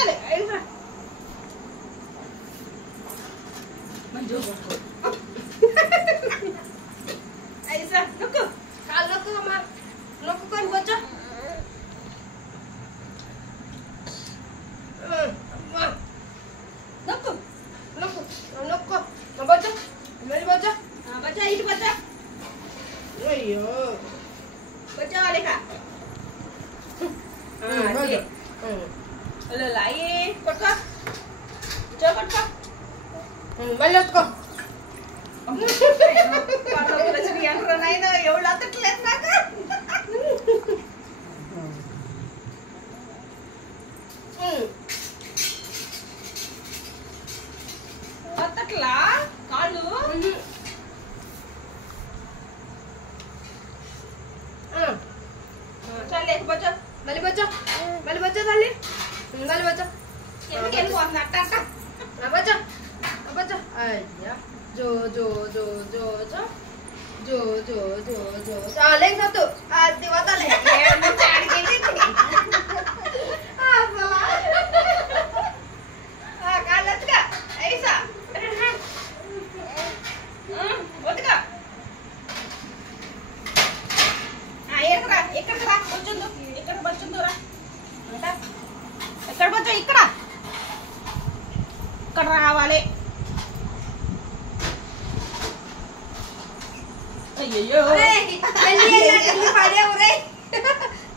बच्चा ले ऐसा मंजू ऐसा नको काल नको मार नको कोण बच्चा नको नको नको बच्चा मेरी बच्चा हां बच्चा इट बच्चा अय्यो बच्चा वाले का हां बच्चा ले लाई पटका चल पटका मళ్ళీ को एवढा तटलेत ना का तटला काళ్ళు चल एक बच्चा मళ్ళీ बच्चा झाली मళ్ళీ बच्चा ఎందుకు అన్నట్ట बच्चा बच्चा अय्या जो जो जो जो जो जो जो जो जो चालेल ना तू आज दिवस आले मी चार गेली हा कालच का ऐसा होत का ఇక్కడ రా వచ్చుండు ఇక్కడ వచ్చుండు రా ఇక్కడ వచ్చా ఇక్కడ రావాలి అయ్యో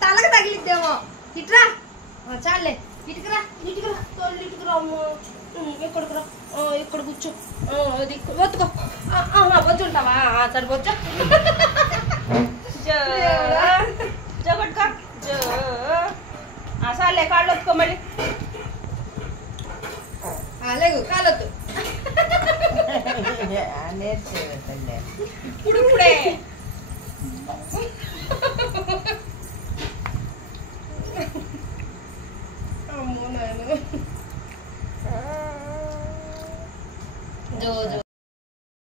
తలకు తగిలిద్దేమో ఇట్రా చాలే ఇటుకురా తోళ్ళు ఇటుకురా ఎక్కడికి రా ఇక్కడ కూర్చో అది వద్దుకో వచ్చుంటావా సరిపోచ్చా జగట్కా చాలే కాళ్ళు వత్తుకో మళ్ళీ లేగు కాలొద్దు ఇప్పుడే అమ్మో నాయన జో జో